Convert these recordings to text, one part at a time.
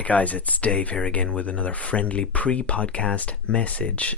Hi guys, it's Dave here again with another friendly pre-podcast message.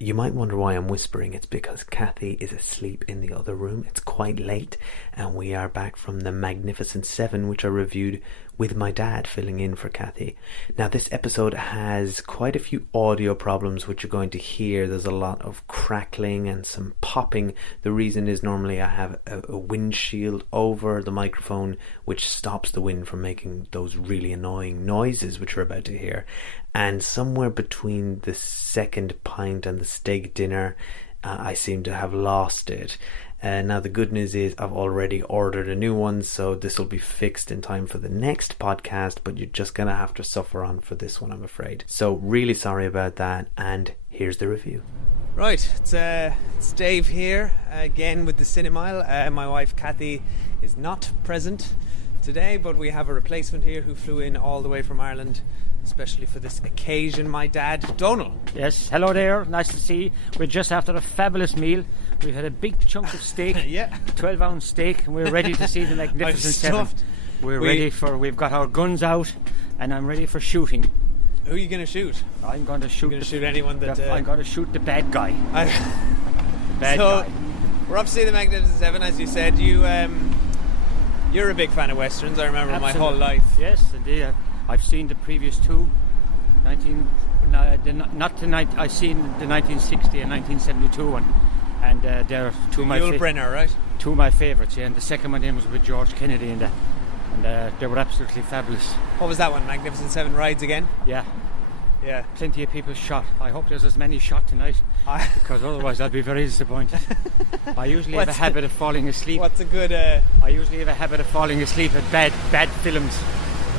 You might wonder why I'm whispering. It's because Cathy is asleep in the other room. It's quite late and we are back from the Magnificent Seven, which I reviewed with my dad filling in for Cathy. Now this episode has quite a few audio problems which you're going to hear. There's a lot of crackling and some popping. The reason is normally I have a windshield over the microphone which stops the wind from making those really annoying noises which we're about to hear. And somewhere between the second pint and the steak dinner, I seem to have lost it. Now the good news is I've already ordered a new one, so this will be fixed in time for the next podcast, but you're just going to have to suffer on for this one, I'm afraid. So really sorry about that, and here's the review. Right, it's Dave here again with the Cinemile. My wife Cathy is not present today, but we have a replacement here who flew in all the way from Ireland especially for this occasion. My dad, Donald. Yes, hello there, nice to see you. We're just after a fabulous meal. We've had a big chunk of steak, yeah, 12-ounce steak, and we're ready to see the Magnificent Seven. We've got our guns out, and I'm ready for shooting. Who are you going to shoot? I'm going to shoot. You're going to shoot anyone that... I'm going to shoot the bad guy. The bad guy. We're off to see the Magnificent Seven, as you said. You're a big fan of westerns. I remember my whole life. Yes, indeed. I've seen the previous two. I've seen the 1960 and 1972 one, and they're two of my Brenner, right? Two of my favourites. Yeah, and the second one was with George Kennedy, and they were absolutely fabulous. What was that one? Magnificent Seven rides again? Yeah. Yeah. Plenty of people shot. I hope there's as many shot tonight, because otherwise I'll be very disappointed. I usually have a habit of falling asleep. What's a good? I usually have a habit of falling asleep at bad films.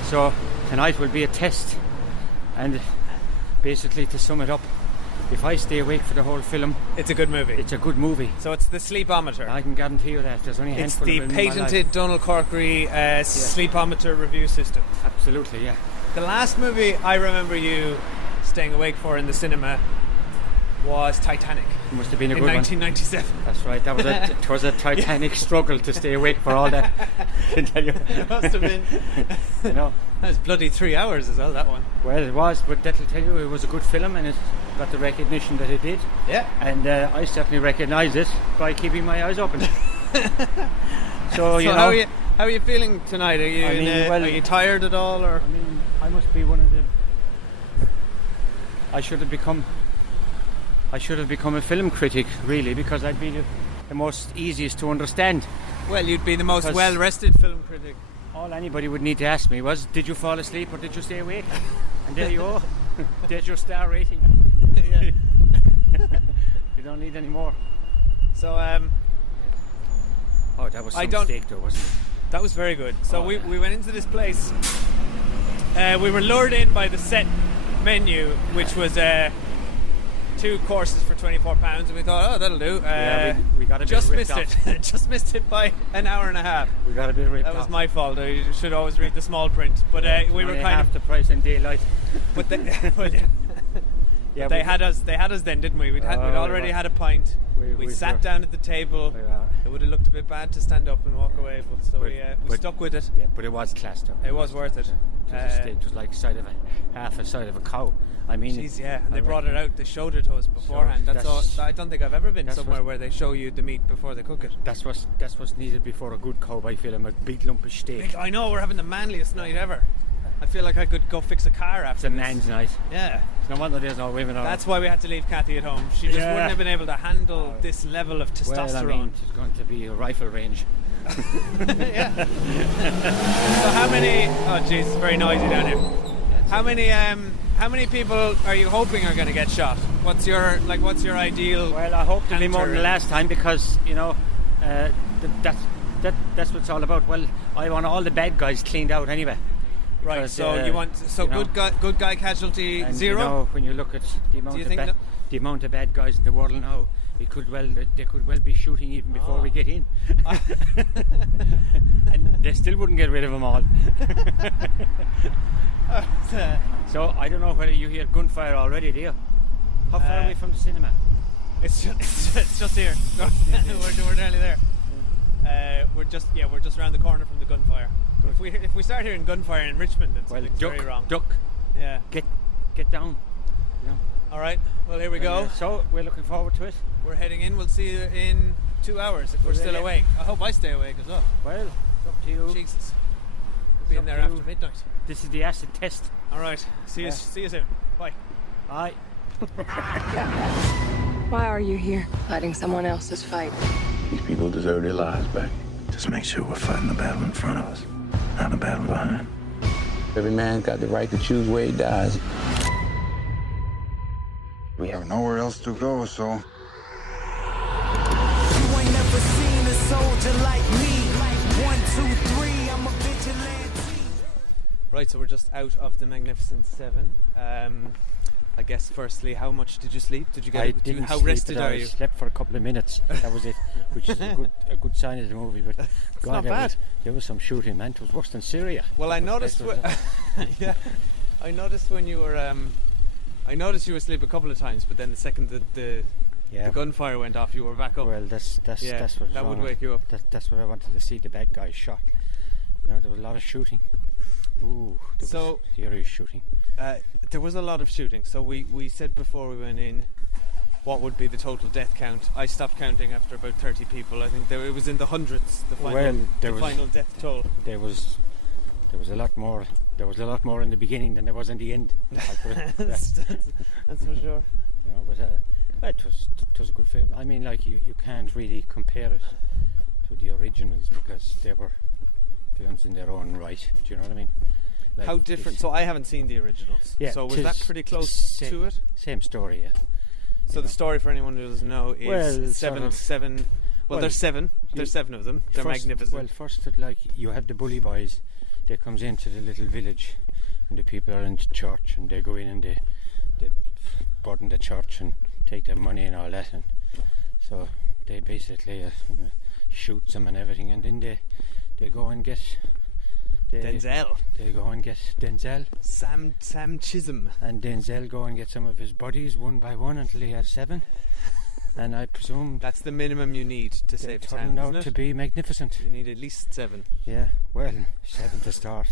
So tonight will be a test, and basically to sum it up, if I stay awake for the whole film, it's a good movie. It's a good movie. So it's the sleepometer. I can guarantee you that. There's only a handful of them. It's the patented Donald Corkery sleepometer review system. Absolutely, yeah. The last movie I remember you staying awake for in the cinema was Titanic. It must have been a good one. In 1997. That's right. It was a Titanic struggle to stay awake for all that. It must have been. That was bloody 3 hours as well, that one. Well, it was, but that'll tell you it was a good film, and it got the recognition that it did. Yeah. And I certainly recognised it by keeping my eyes open. So how are you feeling tonight? Are you are you tired at all, or? I must be one of the. I should have become a film critic, really, because I'd be the most easiest to understand. Well, you'd be the most well-rested film critic. All anybody would need to ask me was, did you fall asleep or did you stay awake? And there you go. There's your star rating. Yeah. You don't need any more. So, oh, that was some steak though, wasn't it? That was very good. So we went into this place. We were lured in by the set menu, which was 2 courses for £24, and we thought, that'll do. We got a bit just ripped missed off. it. Just missed it by an hour and a half. We got a bit ripped That was off. my fault. I should always read the small print. But we were kind half of the price in daylight. But they had us then, didn't we? We'd already had a pint. We sat down at the table. It would have looked a bit bad to stand up and walk away, but we stuck with it. Yeah, but it was classed up. It was worth it. It was like half a side of a cow. I mean, jeez, yeah. And they brought it out. They showed it to us beforehand. That's all. I don't think I've ever been somewhere where they show you the meat before they cook it. That's what's needed before a good cowboy film. A big lump of steak. I know, we're having the manliest night ever. I feel like I could go fix a car after It's a man's night. Yeah. It's no wonder there's no women around. That's why we had to leave Cathy at home. She just wouldn't have been able to handle this level of testosterone. Well, I mean, it's going to be a rifle range. Yeah. So how many... Oh, jeez, it's very noisy down here. How many people are you hoping are going to get shot? What's your ideal? Well, I hope to be more than the last time, because that's what it's all about. Well, I want all the bad guys cleaned out anyway. Right. Because, so you want good guy casualty 0. When you look at the amount of bad guys in the world now, they could well be shooting even before we get in, and they still wouldn't get rid of them all. So I don't know whether you hear gunfire already, do you? How far are we from the cinema? It's just here. we're nearly there. We're just around the corner from the gunfire. If we start hearing gunfire in Richmond, then something's very wrong. Duck. Yeah. Get down. You know. All right. Well, here we go. So we're looking forward to it. We're heading in. We'll see you in 2 hours if we're still awake. I hope I stay awake as well. Well, it's up to you. Jesus. We'll be in there after midnight. This is the acid test. All right. See you soon. Bye. Bye. Why are you here? Fighting someone else's fight. These people deserve their lives back. Just make sure we're fighting the battle in front of us, not the battle behind. Every man's got the right to choose where he dies. We have nowhere else to go, so... You ain't never seen a soldier like me. 1, 2, 3, I'm a vigilante. Right, so we're just out of the Magnificent Seven. I guess firstly, how much did you sleep? Did you get? How rested are you? I slept for a couple of minutes. That was it, which is a good sign of the movie. But it's not bad. There was some shooting, man. It was worse than Syria. Well, I noticed. I noticed when you were. I noticed you were asleep a couple of times, but then the second the gunfire went off, you were back up. Well, that's what that would wake you up. That's what I wanted to see. The bad guy shot. You know, there was a lot of shooting. Ooh, there was serious shooting. There was a lot of shooting. So we said before we went in, what would be the total death count? I stopped counting after about 30 people. I think it was in the hundreds. The final death toll. There was a lot more. There was a lot more in the beginning than there was in the end. That's for sure. You know, but it was a good film. I mean, like you can't really compare it to the originals because they were films in their own right. Do you know what I mean? Like how different? So I haven't seen the originals. Yeah, so was that pretty close to it? Same story, yeah. So the story, for anyone who doesn't know, is seven. Well, there's seven. There's 7 of them. They're magnificent. Well, first, you have the bully boys. They comes into the little village, and the people are in church, and they go in and they burden the church and take their money and all that, and so they basically shoot them and everything, and then they go and get Denzel. They go and get Denzel. Sam Chisholm. And Denzel go and get some of his buddies one by one until he has 7. And I presume that's the minimum you need to save a town, turned out isn't it? to be magnificent. You need at least 7. Yeah, well, 7 to start.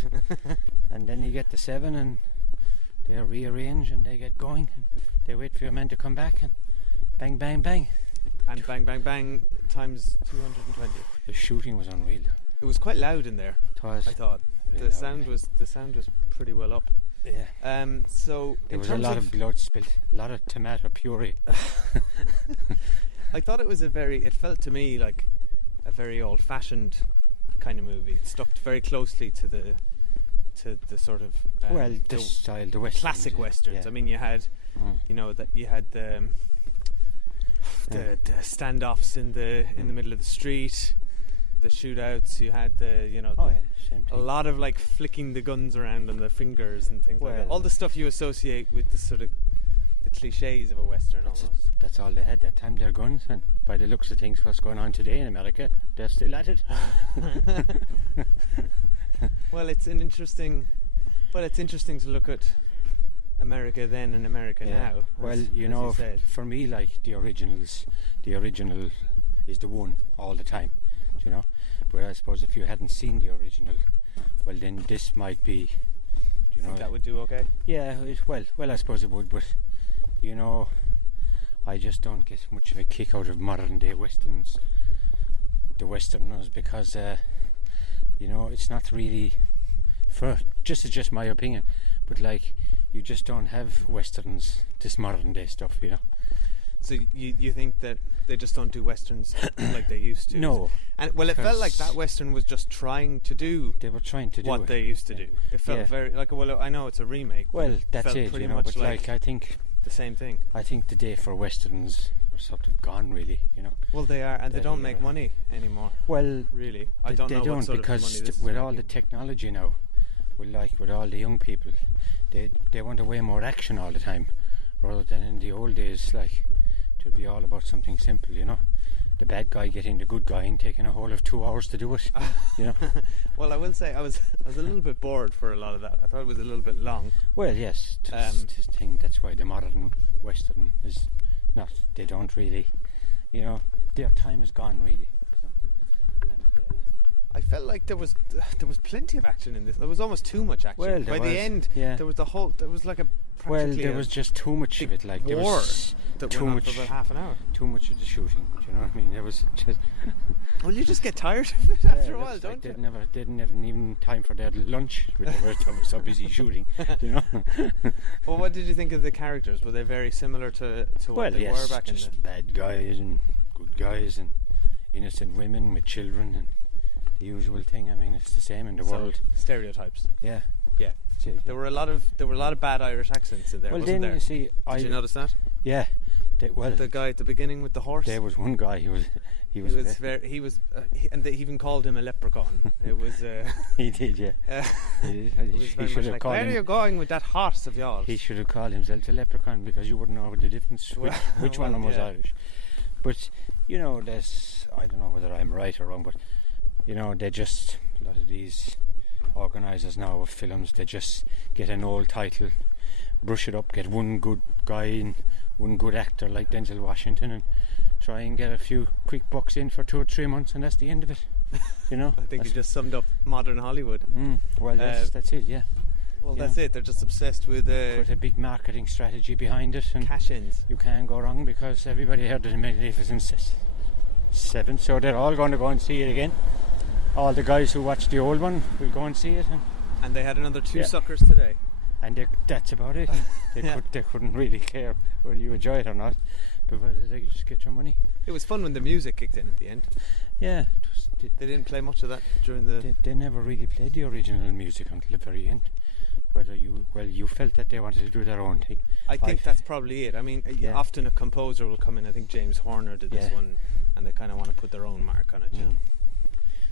And then you get the 7 and they rearrange and they get going. And they wait for your men to come back and bang, bang, bang. And bang, bang, bang times 220. The shooting was unreal. It was quite loud in there. It was. I thought really the sound was pretty well up. Yeah. So there was a lot of blood spilled, a lot of tomato puree. I thought it felt to me like a very old-fashioned kind of movie. It stuck very closely to the sort of the style, the westerns, classic westerns. Yeah. I mean, you had the standoffs in the middle of the street, the shootouts. You had same thing. A lot of like flicking the guns around on the fingers and things like that. All the stuff you associate with the sort of the cliches of a western. That's all they had that time. Their guns, and by the looks of things, what's going on today in America, they're still at it. Well, it's interesting to look at America then and America now. Well, for me, like the original is the one all the time, you know. But I suppose if you hadn't seen the original, well, then this might be, you know. Think that would do okay? Yeah, well, I suppose it would, but you know, I just don't get much of a kick out of modern day westerns, the westerners, because you know, it's not really it's just my opinion, but like you just don't have westerns, this modern day stuff, you know. So you think that they just don't do westerns like they used to? No. And it felt like that western was just trying to do. They were trying to do what they used to do. It felt very like. Well, I know it's a remake. Well, that's it. Pretty You know, much but like I think the same thing. I think the day for westerns are sort of gone, really. You know. Well, they are, and they don't make money anymore. Well, really, I don't know what sort of money this is with all the technology now, with all the young people, they want a way more action all the time, rather than in the old days, like. It would be all about something simple, you know. The bad guy getting the good guy and taking a whole of 2 hours to do it, you know. Well, I will say I was a little bit bored for a lot of that. I thought it was a little bit long. Well, yes, this thing. That's why the modern western is not. They don't really, you know. Their time is gone, really. You know? And I felt like there was plenty of action in this. There was almost too much action. Well, there By the was, end, yeah. there was like a Well, practically there a was just too much of it. Like there war was that too went on much, for about half an hour. too much of the shooting. Do you know what I mean? There was just Well, you just get tired of it after a while, like don't you? didn't have even time for their lunch. They were so busy shooting. Do you know? Well, what did you think of the characters? Were they very similar to what Well, they yes, were back in just the... bad guys and good guys and innocent women with children and the usual thing. I mean, it's the same in the world. Stereotypes. Yeah. Yeah. That's it, yeah. There were a lot of bad Irish accents in there. Well, wasn't then there? you see, Did you notice that? Yeah. The guy at the beginning with the horse. There was one guy. He was and they even called him a leprechaun. It was. He did, yeah. It was He very should much have like, called where are him. you going with that horse of yours? He should have called himself a leprechaun because you wouldn't know the difference which one of them was yeah. Irish. But you know, there's I don't know whether I'm right or wrong, but you know, they just a lot of these organisers now of films, they just get an old title, brush it up, get one good guy and one good actor like Denzel Washington, and try and get a few quick bucks in for 2 or 3 months, and that's the end of it. You know, I think you just summed up modern Hollywood. Well, that's it, yeah. Well, Yeah. that's it. They're just obsessed with Put a big marketing strategy behind it, and cash-ins. you can't go wrong because everybody heard the Magnificent Seven, so they're all going to go and see it again. All the guys who watched the old one will go and see it, And they had another 2 Yeah. suckers today. and that's about it. They couldn't really care whether you enjoy it or not, but whether they could just get your money. It was fun when the music kicked in at the end. Yeah, They didn't play much of that during the... they never really played the original music until the very end. Whether you felt that they wanted to do their own thing. I think that's probably it. I mean, Yeah. often a composer will come in. I think James Horner did this Yeah. one, and they kind of want to put their own mark on it, you know.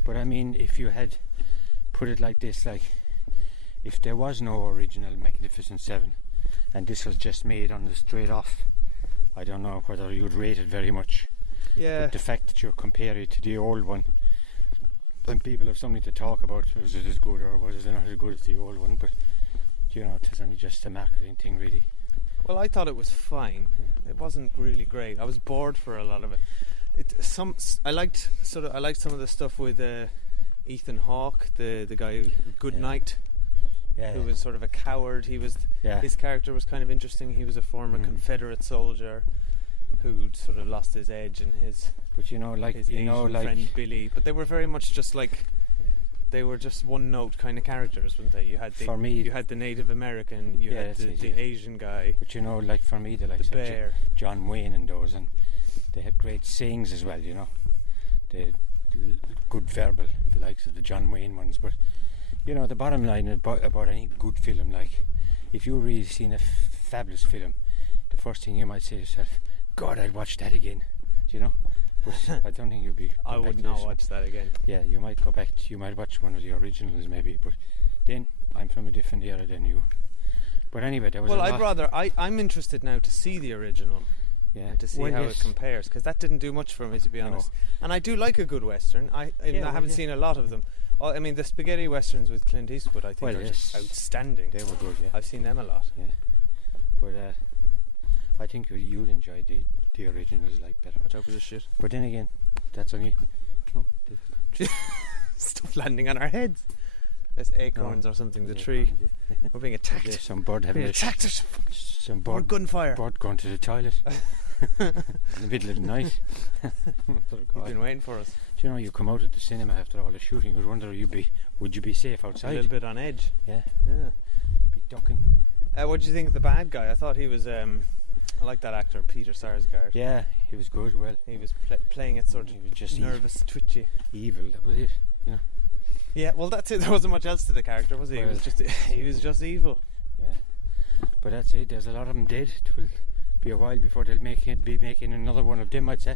But I mean, if you had put it like this, like if there was no original Magnificent Seven, and this was just made on the straight off, I don't know whether you'd rate it very much. Yeah. But the fact that you're comparing it to the old one, and people have something to talk about, was it as good or was it not as good as the old one? But you know, it's only just a marketing thing, really. Well, I thought it was fine. It wasn't really great. I was bored for a lot of it. I liked some of the stuff with Ethan Hawke, the guy Goodnight, who was sort of a coward. His character was kind of interesting. He was a former Confederate soldier who'd sort of lost his edge and his Asian friend Billy. But they were very much just like they were just one note kind of characters, weren't they? You had the Native American, you had the Asian guy. But you know, like for me, the likes of bear. John Wayne and those, and they had great sayings as well, you know. They had good verbal, the likes of the John Wayne ones. But you know, the bottom line about any good film, like if you've really seen a fabulous film, the first thing you might say to yourself, God, I'd watch that again, you know. But I don't think you'll be. I would not watch that again. Yeah, you might go back. You might watch one of the originals maybe, but then I'm from a different era than you. But anyway, there was. Well, I'm interested now to see the original. Yeah. To see how it compares, because that didn't do much for me, to be honest. And I do like a good western. I haven't seen a lot of them. I mean, the spaghetti westerns with Clint Eastwood, I think, are just outstanding. They were good. Yeah. I've seen them a lot. Yeah. But I think you'd enjoy the originals like better. Watch out for this shit. But then again, that's only stuff landing on our heads. There's acorns or something. The tree. We're being attacked. There's some bird having attacked. Some bird gunfire. Bird going to the toilet in the middle of the night. You've been waiting for us. Do you know, you come out of the cinema after all the shooting, you'd wonder would you be safe outside? A little bit on edge. Yeah. Yeah. Be ducking. What did you think of the bad guy? I thought he was. I like that actor, Peter Sarsgaard. Yeah, he was good. Well, he was playing it sort of just nervous, twitchy, evil. That was it. You know. Yeah, well, that's it. There wasn't much else to the character, was he? Well, he was just evil. Yeah, but that's it. There's a lot of them dead. It will be a while before they'll be making another one of them, I'd say.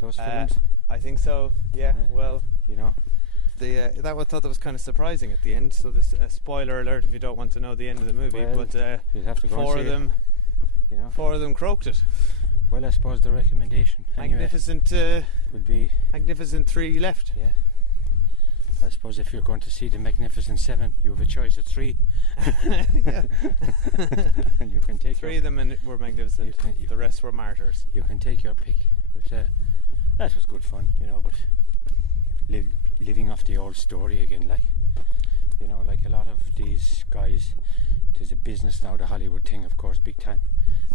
Those films. I think so. Yeah. Well, you know. I thought that was kind of surprising at the end. So this spoiler alert if you don't want to know the end of the movie. Well, but you'll have to go four and of them. You know. 4 of them croaked it. Well, I suppose the recommendation Magnificent would be Magnificent 3 left. Yeah. I suppose if you're going to see the Magnificent Seven, you have a choice of 3. Yeah. And you can take 3 of them were magnificent. The rest were martyrs. You can take your pick. But that was good fun, you know. But living off the old story again, like, you know, like a lot of these guys, there's a business now, the Hollywood thing, of course, big time,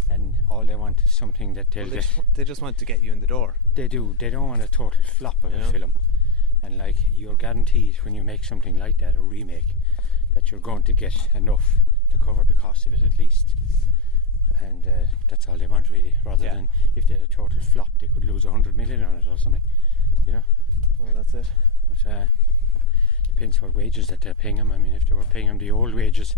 and all they want is something that they'll get. They just want to get you in the door. They do. They don't want a total flop of a film. And like, you're guaranteed when you make something like that, a remake, that you're going to get enough to cover the cost of it at least. And that's all they want, really, rather than if they had a total flop, they could lose 100 million on it or something, you know. Well, that's it. But depends what wages that they're paying them. I mean, if they were paying them the old wages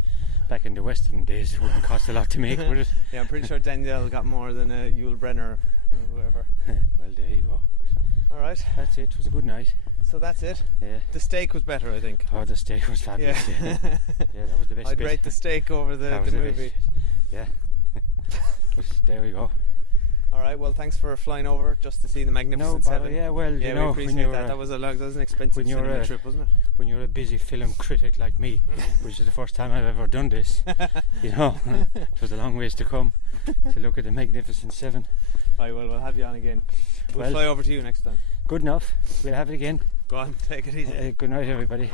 back in the Western days, it wouldn't cost a lot to make, would it? Yeah, I'm pretty sure Danielle got more than Yul Brenner or whoever. Well, there you go. All right. That's it. It was a good night. So that's it. Yeah. The steak was better, I think. Oh, the steak was fabulous. Yeah, yeah, that was the best I'd bit. rate the steak over the movie. Yeah. But there we go. All right. Well, thanks for flying over just to see the Magnificent Seven. Yeah, well, yeah, you know, we appreciate that. That was an expensive cinema trip, wasn't it? When you're a busy film critic like me, which is the first time I've ever done this, you know, it was a long ways to come to look at the Magnificent Seven. Right, well, we'll have you on again. We'll fly over to you next time. Good enough. We'll have it again. Go on, take it easy. Good night, everybody.